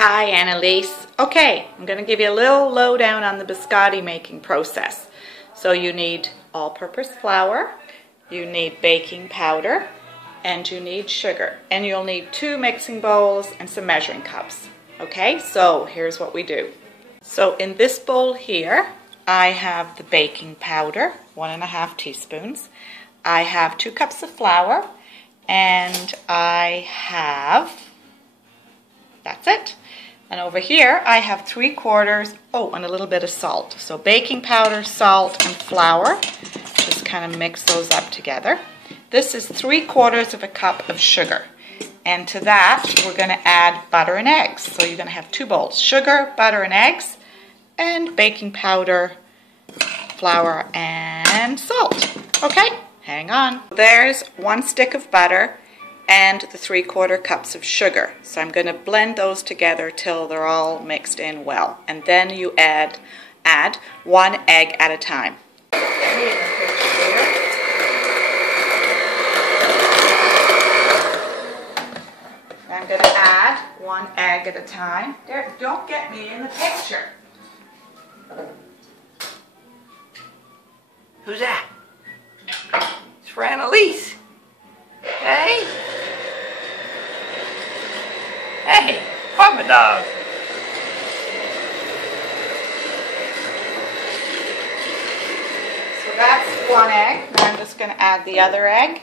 Hi, Annalise. Okay, I'm going to give you a little lowdown on the biscotti making process. So you need all-purpose flour, you need baking powder, and you need sugar. And you'll need 2 mixing bowls and some measuring cups. Okay, so here's what we do. So in this bowl here, I have the baking powder, 1½ teaspoons. I have 2 cups of flour, and I have, that's it. And over here, I have 3/4, and a little bit of salt. So baking powder, salt, and flour. Just kind of mix those up together. This is 3/4 of a cup of sugar. And to that, we're going to add butter and eggs. So you're going to have 2 bowls, sugar, butter, and eggs, and baking powder, flour, and salt. Okay, hang on. There's 1 stick of butter and the 3/4 cups of sugar. So I'm going to blend those together till they're all mixed in well. And then you add 1 egg at a time. I'm going to add 1 egg at a time. There, don't get me in the picture. Who's that? It's for Analiese. Hey? Hey, Papa Dog. So that's 1 egg. Now I'm just going to add the other egg.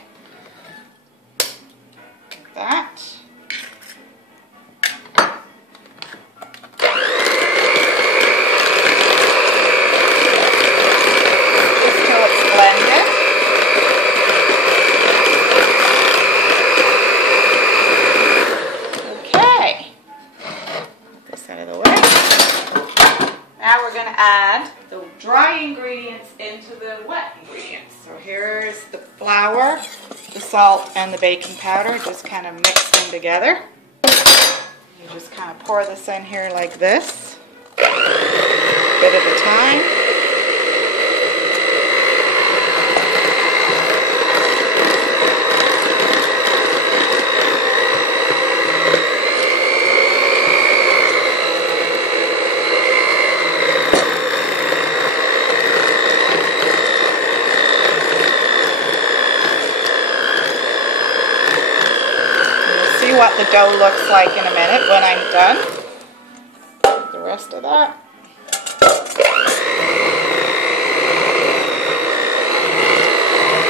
Like that. Just till it's blended. Now we're going to add the dry ingredients into the wet ingredients. So here's the flour, the salt, and the baking powder, just kind of mixed them together. You just kind of pour this in here like this, a bit at a time. What the dough looks like in a minute when I'm done. The rest of that.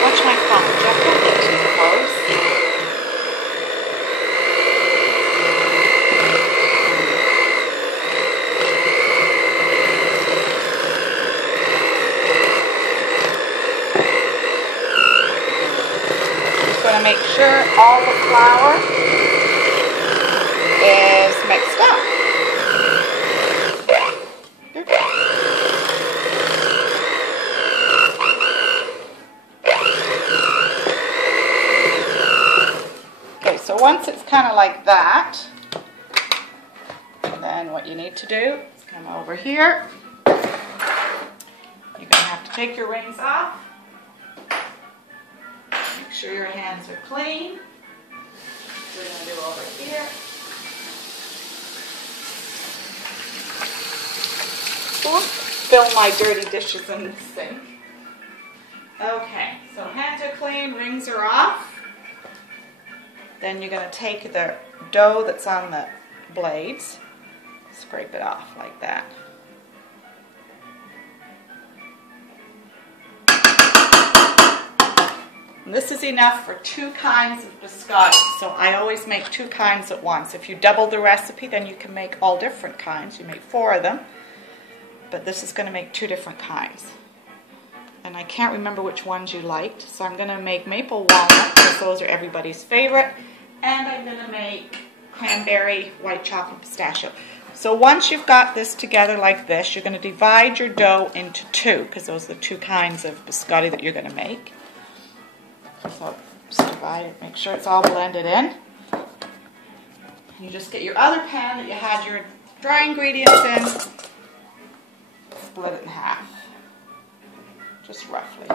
Watch my phone, Jeff. Don't get too close. Just going to make sure all the flour is mixed up. Okay, so once it's kind of like that, then what you need to do is come over here. You're going to have to take your rings off. Make sure your hands are clean. We're going to do over here. Fill my dirty dishes in the sink. Okay, so hands are clean, rings are off. Then you're going to take the dough that's on the blades, scrape it off like that. And this is enough for 2 kinds of biscotti, so I always make 2 kinds at once. If you double the recipe, then you can make all different kinds. You make 4 of them. But this is going to make 2 different kinds. And I can't remember which ones you liked, so I'm going to make maple walnut, because those are everybody's favorite. And I'm going to make cranberry, white chocolate, pistachio. So once you've got this together like this, you're going to divide your dough into 2, because those are the 2 kinds of biscotti that you're going to make. So just divide it, make sure it's all blended in. You just get your other pan that you had your dry ingredients in. Split it in half, just roughly.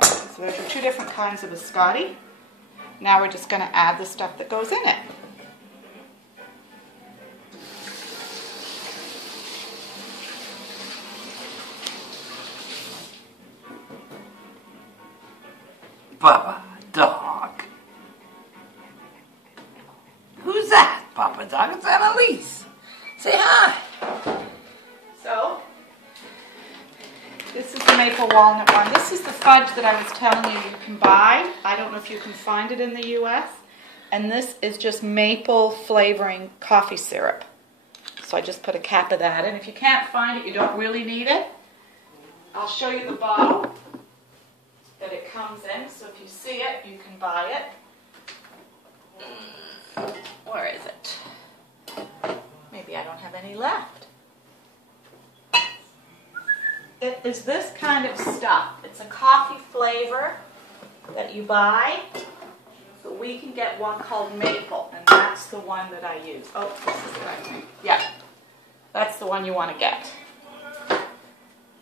So there's your 2 different kinds of biscotti. Now we're just going to add the stuff that goes in it. Papa Dog. Who's that, Papa Dog? It's Annalise. Say hi. So, this is the maple walnut one. This is the fudge that I was telling you can buy. I don't know if you can find it in the US. And this is just maple flavoring coffee syrup. So I just put a cap of that in. If you can't find it, you don't really need it. I'll show you the bottle that it comes in. So if you see it, you can buy it. Where is it? Maybe I don't have any left. It is this kind of stuff. It's a coffee flavor that you buy. But we can get one called maple, and that's the one that I use. Oh, this is the right thing. Yeah, that's the one you want to get.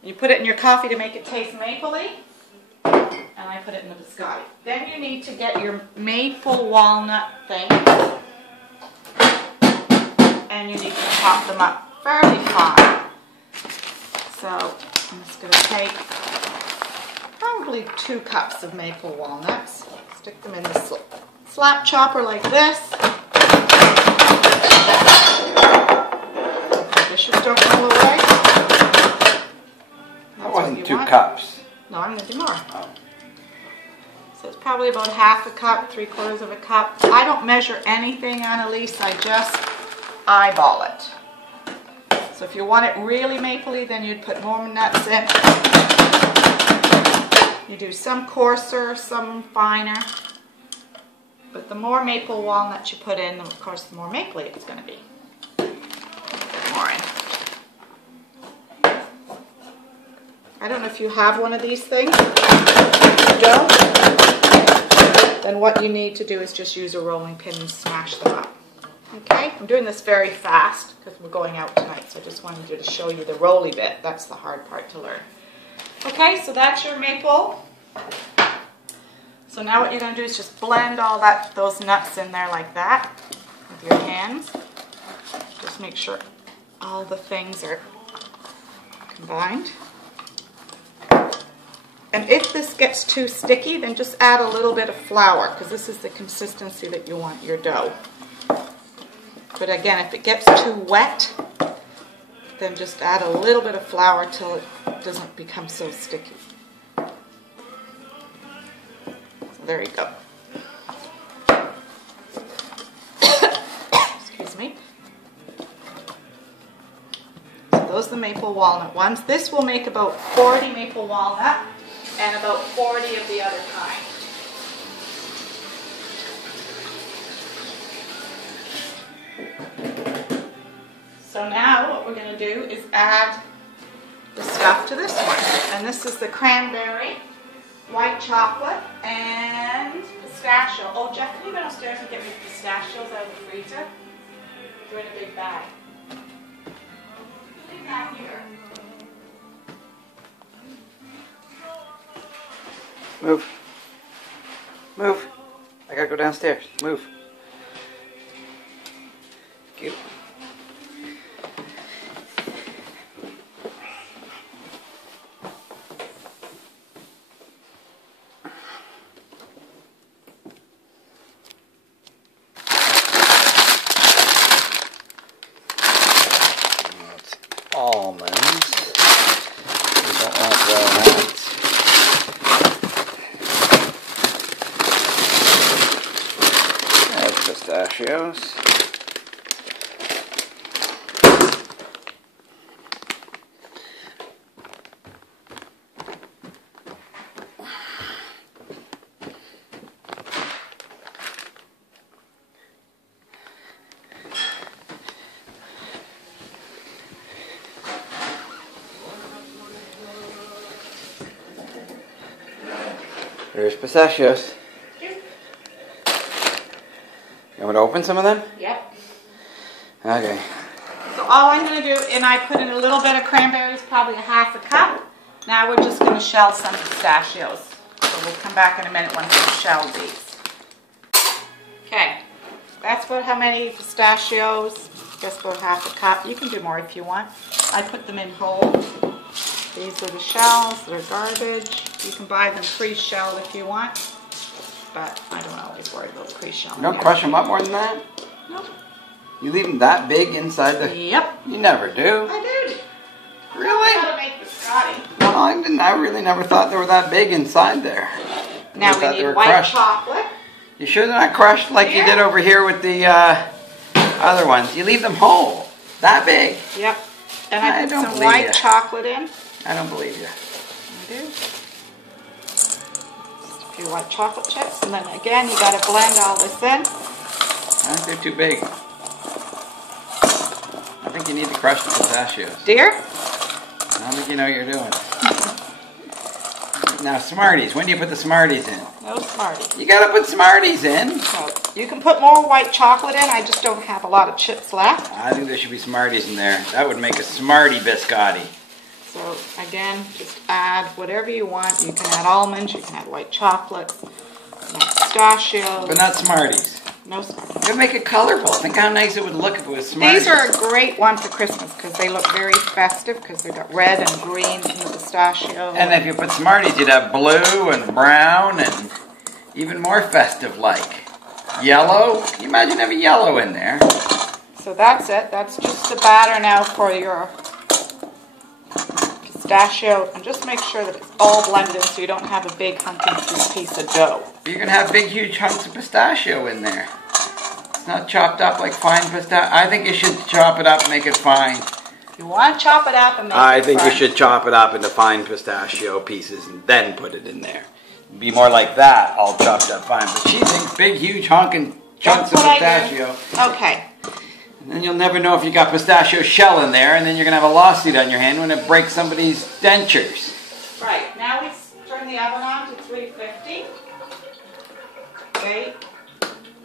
You put it in your coffee to make it taste mapley, and I put it in the biscotti. Then you need to get your maple walnut thing, and you need to chop them up fairly fine. So I'm just going to take probably 2 cups of maple walnuts. Stick them in the slap chopper like this. The dishes don't roll away. That wasn't 2 cups. No, I'm going to do more. Oh. So it's probably about half a cup, 3/4 of a cup. I don't measure anything, Annalise. I just eyeball it. So if you want it really mapley, then you'd put more nuts in. You do some coarser, some finer. But the more maple walnuts you put in, of course, the more mapley it's going to be. Put more in. I don't know if you have one of these things. If you don't, then what you need to do is just use a rolling pin and smash them up. Okay, I'm doing this very fast because we're going out tonight, so I just wanted to show you the roly bit. That's the hard part to learn. Okay, so that's your maple. So now what you're going to do is just blend all those nuts in there like that with your hands. Just make sure all the things are combined. And if this gets too sticky, then just add a little bit of flour, because this is the consistency that you want your dough. But again, if it gets too wet, then just add a little bit of flour till it doesn't become so sticky. So there you go. Excuse me. So those are the maple walnut ones. This will make about 40 maple walnut and about 40 of the other kind. So now what we're going to do is add the stuff to this one. And this is the cranberry, white chocolate, and pistachio. Oh, Jeff, can you go downstairs and get me the pistachios out of the freezer? They're in a big bag. Leave that here. Move. Move. I gotta go downstairs. Move. Thank you. Almonds. We don't want walnuts. There's pistachios. There's pistachios. You want to open some of them? Yep. Okay. So all I'm going to do, and I put in a little bit of cranberries, probably a half a cup. Now we're just going to shell some pistachios. So we'll come back in a minute once we shell these. Okay. That's about how many pistachios. Just about half a cup. You can do more if you want. I put them in whole. These are the shells. They're garbage. You can buy them pre-shelled if you want. but I don't always worry about creation. You don't crush them up more than that? Nope. You leave them that big inside the... Yep. You never do. I did. Really? How to make biscotti. No, I didn't. I really never thought they were that big inside there. Now we need white crushed. chocolate. You sure they're not crushed like you did over here with the other ones? You leave them whole. That big. Yep. And I put some believe white you. chocolate in. I don't believe you. I do. Just a few white chocolate chips. And then again, you got to blend all this in. I think they're too big. I think you need to crush the pistachios. Dear? I don't think you know what you're doing. Now, Smarties. When do you put the Smarties in? No Smarties. You gotta put Smarties in. So you can put more white chocolate in. I just don't have a lot of chips left. I think there should be Smarties in there. That would make a Smartie biscotti. So again, just add whatever you want. You can add almonds, you can add white chocolate, pistachios. But not Smarties. No Smarties. It would make it colorful. Think how nice it would look if it was Smarties. These are a great one for Christmas because they look very festive because they've got red and green in the pistachio. And if you put Smarties, you'd have blue and brown and even more festive-like. Yellow. Can you imagine having yellow in there? So that's it. That's just the batter now for your pistachio. And just make sure that it's all blended in so you don't have a big hunky piece of dough. You're going to have big, huge hunks of pistachio in there. It's not chopped up like fine pistachio. I think you should chop it up and make it fine. You want to chop it up and make it I think fine. you should chop it up into fine pistachio pieces and then put it in there. It'd be more like that, all chopped up fine. But she thinks big, huge honking chunks of pistachio. Okay. And then you'll never know if you got pistachio shell in there, and then you're going to have a lawsuit on your hand when it breaks somebody's dentures. Right. Now we turn the oven on to 350. Okay.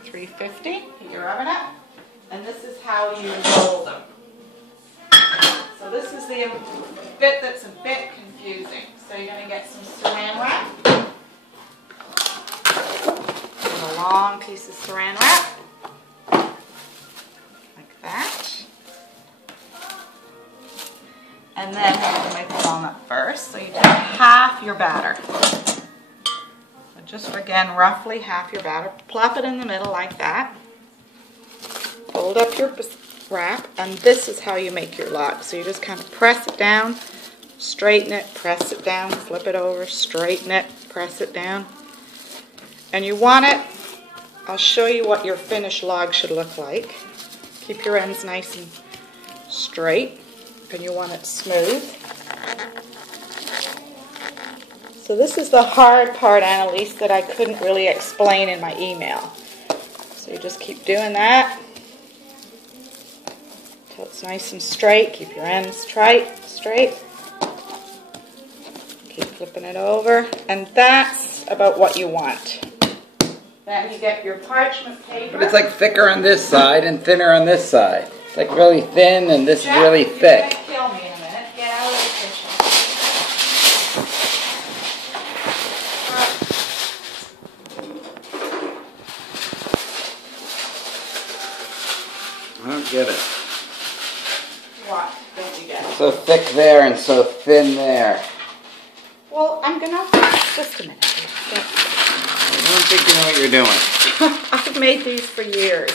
350. Heat your oven up. And this is how you roll them. So this is the bit that's a bit confusing. So you're going to get some saran wrap. And a long piece of saran wrap. Like that. And then you're going to make the walnut first. So you take half your batter. So just again, roughly half your batter. Plop it in the middle like that. Fold up your wrap, and this is how you make your log. So you just kind of press it down, straighten it, press it down, flip it over, straighten it, press it down. And you want it, I'll show you what your finished log should look like. Keep your ends nice and straight, and you want it smooth. So this is the hard part, Annalise, that I couldn't really explain in my email. So you just keep doing that until it's nice and straight. Keep your ends straight. Keep flipping it over. And that's about what you want. Then you get your parchment paper. But it's like thicker on this side and thinner on this side. It's like really thin and this is really thick. You're going to kill me in a minute. Get out of the kitchen. I don't get it. What don't you get? So thick there and so thin there. Well, I'm going to... Just a minute. I don't think you know what you're doing. I've made these for years.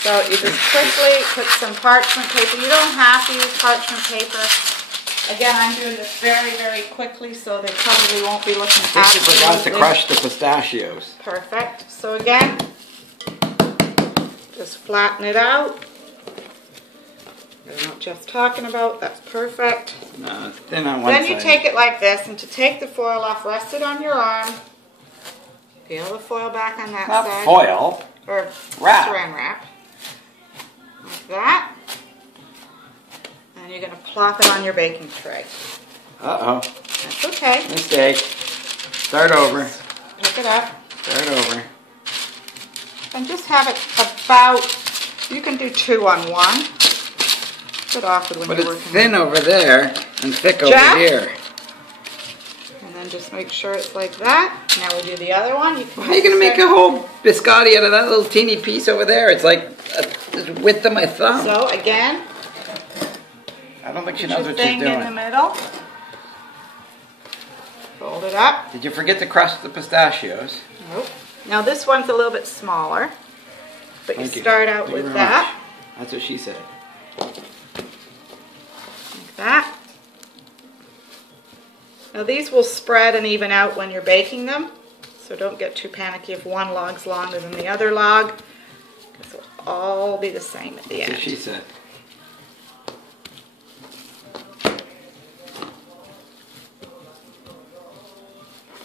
So you just quickly put some parchment paper. You don't have to use parchment paper. Again, I'm doing this very, very quickly, so they probably won't be looking I think you forgot to crush the pistachios. Perfect. So again, just flatten it out. I'm not just talking about. That's perfect. No, it's thin on one side. Then you take it like this, and to take the foil off, rest it on your arm. Peel the foil back on that Not side. foil. Or Wrap. saran wrap. Like that. And you're going to plop it on your baking tray. Uh-oh. That's okay. Mistake. Start over. Pick it up. Start over. And just have it about, you can do 2 on 1. It's a bit awkward when But you're it's working. thin over there and thick Jack? over here. And then just make sure it's like that. Now we do the other one. You can How are you going to make a whole biscotti out of that little teeny piece over there? It's like the width of my thumb. So again, I don't think she put knows your what she's thing in the doing. middle. Fold it up. Did you forget to crush the pistachios? Nope. Now this one's a little bit smaller, but you start out with that. That's what she said. Like that. Now these will spread and even out when you're baking them, so don't get too panicky if one log's longer than the other log, because they'll all be the same at the end. That's what she said.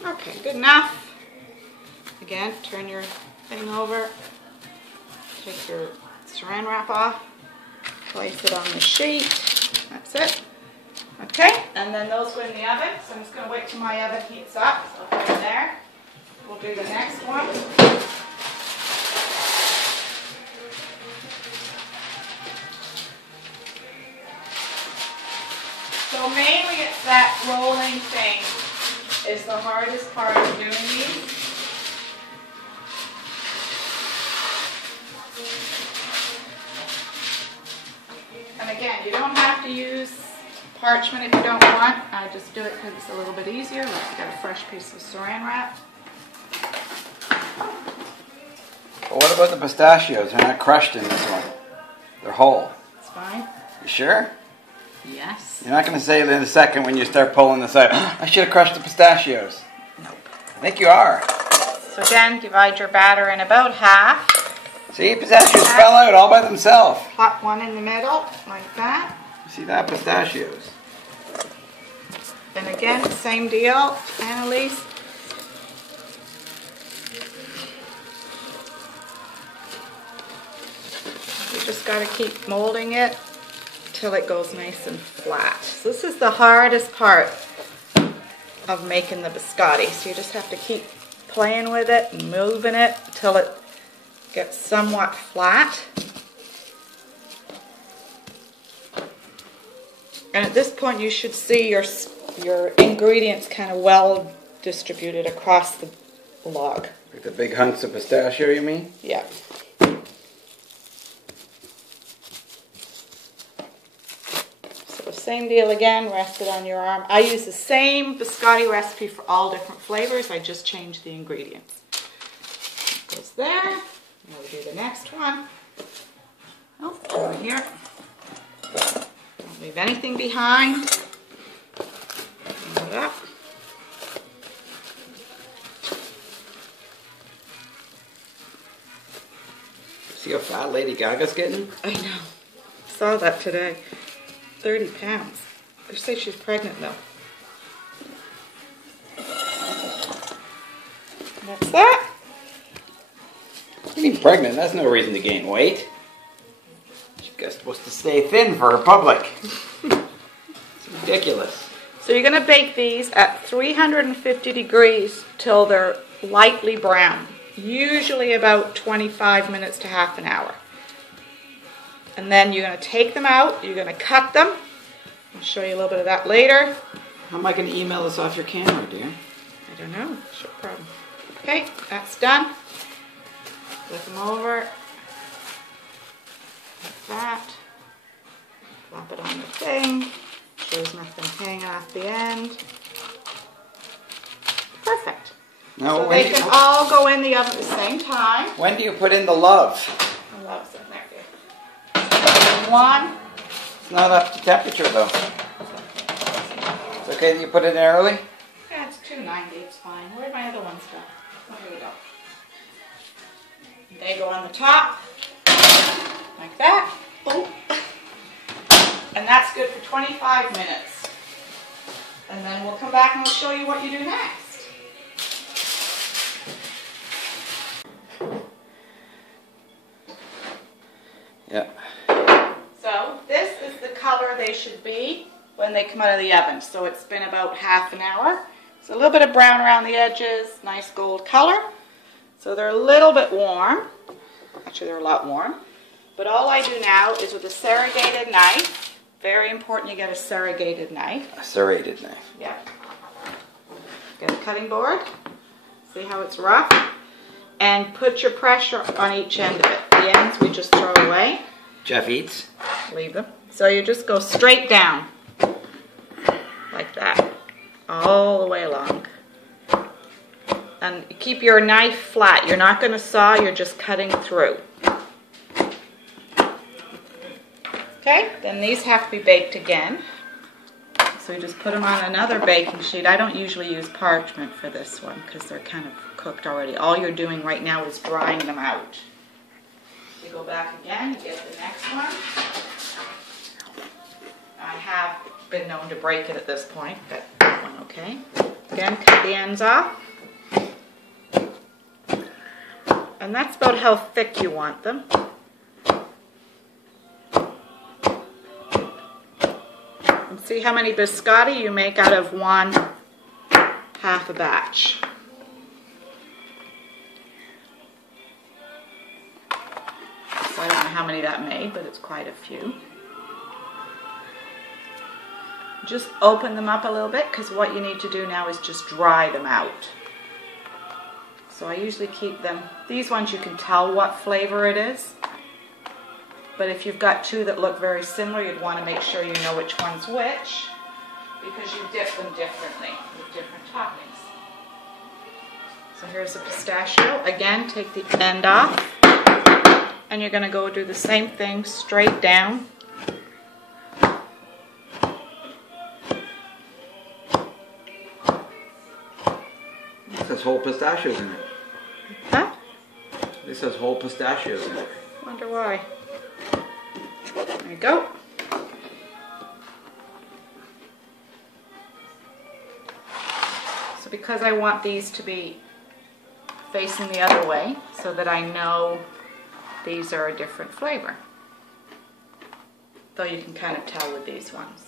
Okay, good enough. Again, turn your thing over, take your saran wrap off, place it on the sheet. That's it. Okay, and then those go in the oven. So I'm just going to wait till my oven heats up. So I'll put it there. We'll do the next one. So mainly it's that rolling thing is the hardest part of doing these. And again, you don't have to use parchment if you don't want. I just do it because it's a little bit easier. Like you got a fresh piece of saran wrap. But what about the pistachios? They're not crushed in this one. They're whole. It's fine. You sure? Yes. You're not going to say it in a second when you start pulling this out. I should have crushed the pistachios. Nope. I think you are. So again, divide your batter in about half. See, pistachios fell out all by themselves. Plop one in the middle, like that. See that? Pistachios. And again, same deal, Annalise. You just got to keep molding it till it goes nice and flat. So this is the hardest part of making the biscotti. So you just have to keep playing with it and moving it till it gets somewhat flat. And at this point you should see your ingredients kind of well distributed across the log. Like the big hunks of pistachio, you mean? Yeah. So same deal again, rest it on your arm. I use the same biscotti recipe for all different flavors. I just change the ingredients. It goes there. Now we do the next one. Oh, over here. Don't leave anything behind. Bring it up. See how fat Lady Gaga's getting? I know. Saw that today. 30 pounds. They say she's pregnant though. That's that. Being pregnant, that's no reason to gain weight. She's supposed to stay thin for her public. It's ridiculous. So you're going to bake these at 350 degrees till they're lightly brown. Usually about 25 minutes to half an hour. And then you're going to take them out. You're going to cut them. I'll show you a little bit of that later. How am I going to email this off your camera, dear? I don't know. Sure problem. Okay, that's done. Flip them over. Like that. Flop it on the thing. Shows nothing hanging off the end. Perfect. Now, so they can all go in the oven at the same time. When do you put in the love? The love's in there, dear. One. It's not up to temperature, though. It's okay that you put it in early? Yeah, it's 290. It's fine. Where'd my other ones go? Oh, here we go. They go on the top. Like that. Oh. And that's good for 25 minutes. And then we'll come back and we'll show you what you do next. Yeah. So this is the color they should be when they come out of the oven. So it's been about half an hour. So a little bit of brown around the edges, nice gold color. So they're a little bit warm. Actually, they're a lot warm. But all I do now is with a serrated knife. Very important you get a serrated knife. A serrated knife. Yeah. Get a cutting board. See how it's rough? And put your pressure on each end of it. The ends we just throw away. Jeff eats. Leave them. So you just go straight down. Like that. All the way along. And keep your knife flat. You're not going to saw, you're just cutting through. Okay, then these have to be baked again. So you just put them on another baking sheet. I don't usually use parchment for this one because they're kind of cooked already. All you're doing right now is drying them out. You go back again, you get the next one. I have been known to break it at this point, but that one okay. Again, cut the ends off. And that's about how thick you want them. And see how many biscotti you make out of one half a batch. So I don't know how many that made, but it's quite a few. Just open them up a little bit because what you need to do now is just dry them out. So I usually keep them, these ones you can tell what flavor it is. But if you've got two that look very similar, you'd want to make sure you know which one's which because you dip them differently with different toppings. So here's the pistachio. Again, take the end off and you're going to go do the same thing straight down. It says whole pistachios in it. Huh? It says whole pistachios in it. Wonder why. There you go. So because I want these to be facing the other way so that I know these are a different flavor. Though you can kind of tell with these ones.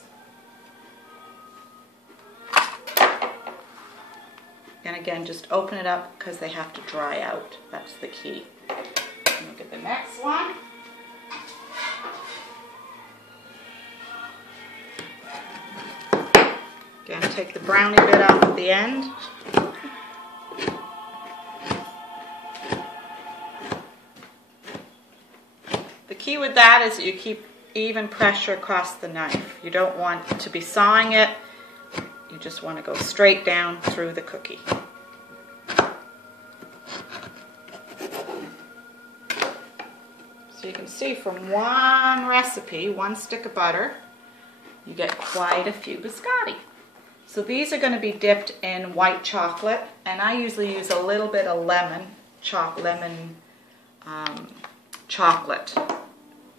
And again, just open it up because they have to dry out. That's the key. Look at the next one. Again, take the brownie bit off at the end. The key with that is that you keep even pressure across the knife. You don't want to be sawing it. You just want to go straight down through the cookie. So you can see from one recipe, one stick of butter, you get quite a few biscotti. So these are going to be dipped in white chocolate, and I usually use a little bit of lemon chocolate,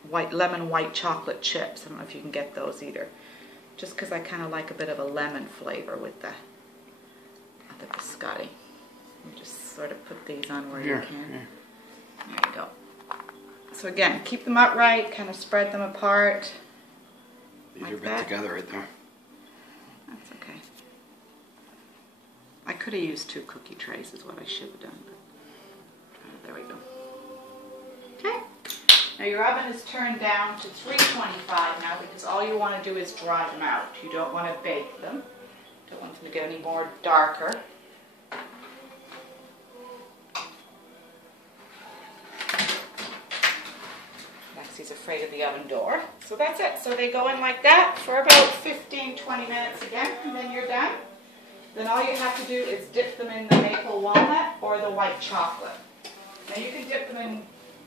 white chocolate chips. I don't know if you can get those either. Just because I kind of like a bit of a lemon flavor with the biscotti. You just sort of put these on where you can. There you go. So again, keep them upright, kind of spread them apart. These are a bit together right there. That's okay. I could have used 2 cookie trays is what I should have done. But there we go. Okay. Now your oven is turned down to 325 now because all you want to do is dry them out. You don't want to bake them. Don't want them to get any more darker. He's afraid of the oven door. So that's it. So they go in like that for about 15-20 minutes again, and then you're done. Then all you have to do is dip them in the maple walnut or the white chocolate. Now you can dip them in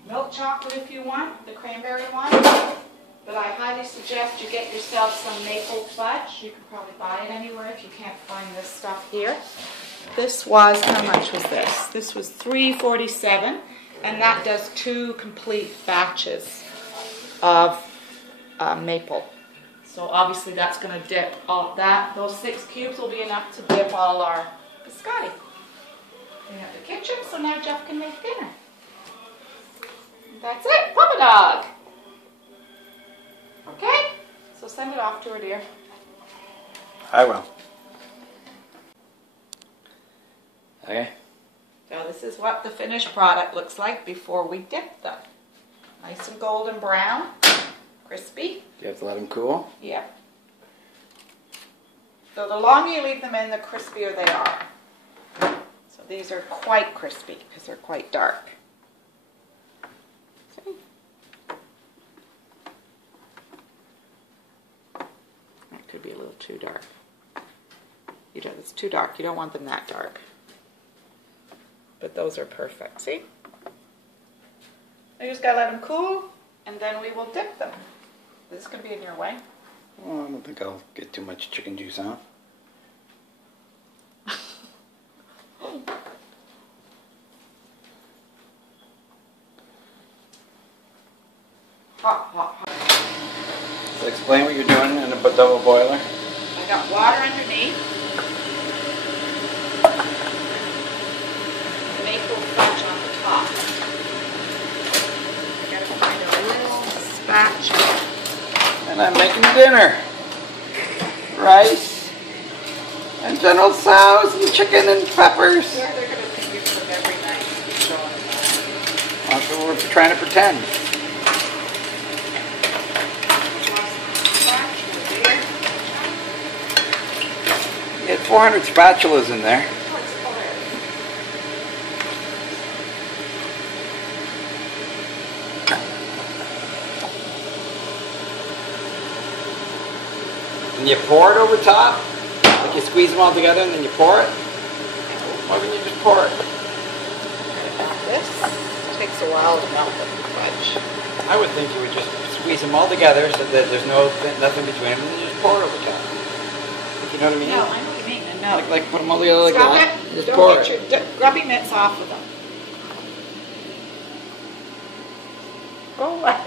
milk chocolate if you want, the cranberry one, but I highly suggest you get yourself some maple fudge. You can probably buy it anywhere if you can't find this stuff here. This was, how much was this? This was $3.47, and that does 2 complete batches of maple. So obviously that's going to dip all that. Those 6 cubes will be enough to dip all our biscotti. We have the kitchen, so now Jeff can make dinner. That's it, Papa Dog. Okay, so send it off to her, dear. I will. Okay. So this is what the finished product looks like before we dip them. Nice and golden brown, crispy. You have to let them cool? Yep. So the longer you leave them in, the crispier they are. So these are quite crispy because they're quite dark. See? That could be a little too dark. It's too dark. You don't want them that dark. but those are perfect. See? You just gotta let them cool, and then we will dip them. Is this gonna be in your way? Well, I don't think I'll get too much chicken juice out. Hot, hot, hot. So explain what you're doing in a double boiler. I got water underneath. Maple fudge on the top. I gotta find a little spatula. And I'm making dinner. Rice and General Tso's and chicken and peppers. Yeah, they're gonna think you cook every night. That's what we're trying to pretend. You had 400 spatulas in there. And you pour it over top? Like you squeeze them all together and then you pour it? Why wouldn't you just pour it? This takes a while to melt the fudge. I would think you would just squeeze them all together so that there's nothing between them and then you just pour it over top. You know what I mean? No, I know what you mean. I know. Like put them all together like Stop that. it. Just Don't pour get it. your grubby mitts off of them. Oh, what?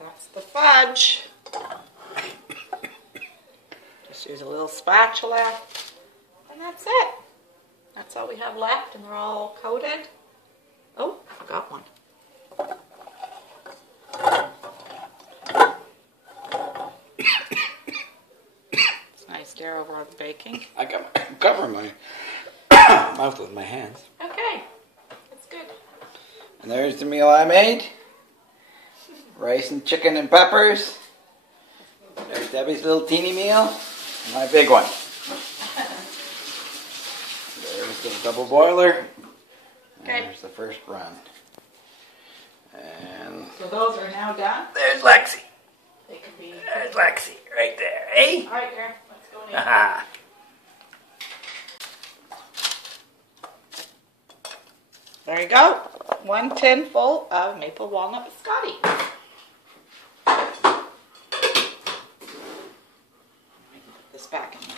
That's the fudge. Just use a little spatula, and that's it. That's all we have left, and they're all coated. Oh, I forgot one. It's nice stare over all the baking. I cover my mouth with my hands. Okay, that's good. And there's the meal I made. Rice and chicken and peppers. There's Debbie's little teeny meal. And my big one. There's the double boiler. Okay. And there's the first run. And So those are now done. there's Lexi. They can be. There's Lexi right there, eh? All right, here. Let's go in. Haha. There you go. 1 tin full of maple walnut biscotti. Put this back in there.